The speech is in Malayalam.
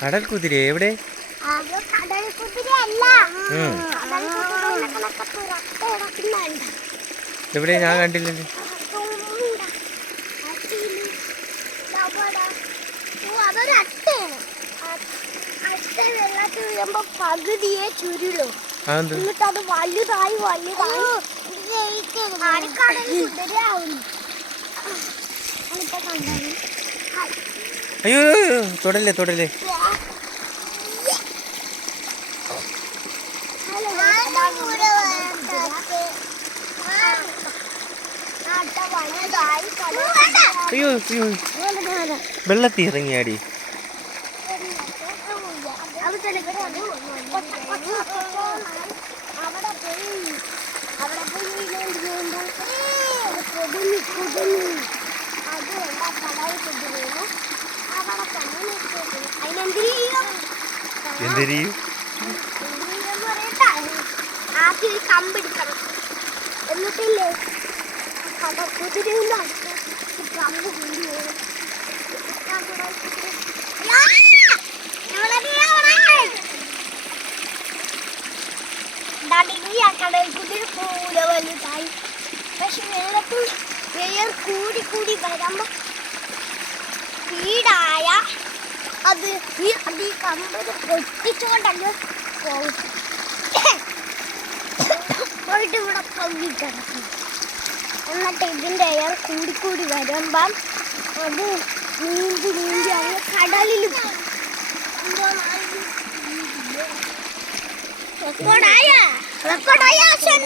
കടൽ കുതിര എവിടെ? എവിടെ? ഞാൻ കണ്ടില്ലല്ലോ. വെള്ളത്തിൽ വീഴുമ്പോ പകുതിയെ ചുരുളൂ, എന്നിട്ട് അത് വലുതായി അയ്യോ തൊടല്ലേ തൊടല്ലേ. അയ്യോ അയ്യോ വെള്ളത്തിൽ ഇറങ്ങിയാടി. എന്തിരിയും കമ്പെടുക്കണം എന്നിട്ടില്ലേ കുതിരയില്ല കമ്പ് കടൽ കുതിര പോലെ വലുതായി. പക്ഷെ വെള്ളത്തിൽ വെയർ കൂടി കൂടി വരുമ്പോ സ്പീഡായ അത് ഈ കമ്പ് പൊട്ടിച്ചുകൊണ്ടങ്ങ് പോകും. പോയിട്ട് ഇവിടെ പൊങ്ങിക്കിടക്കും. എന്നിട്ട് ഇതിൻ്റെ എയർ കൂടി വരുമ്പം അത് നീന്തി അങ്ങ് കടലിൽ റെക്കോർഡായ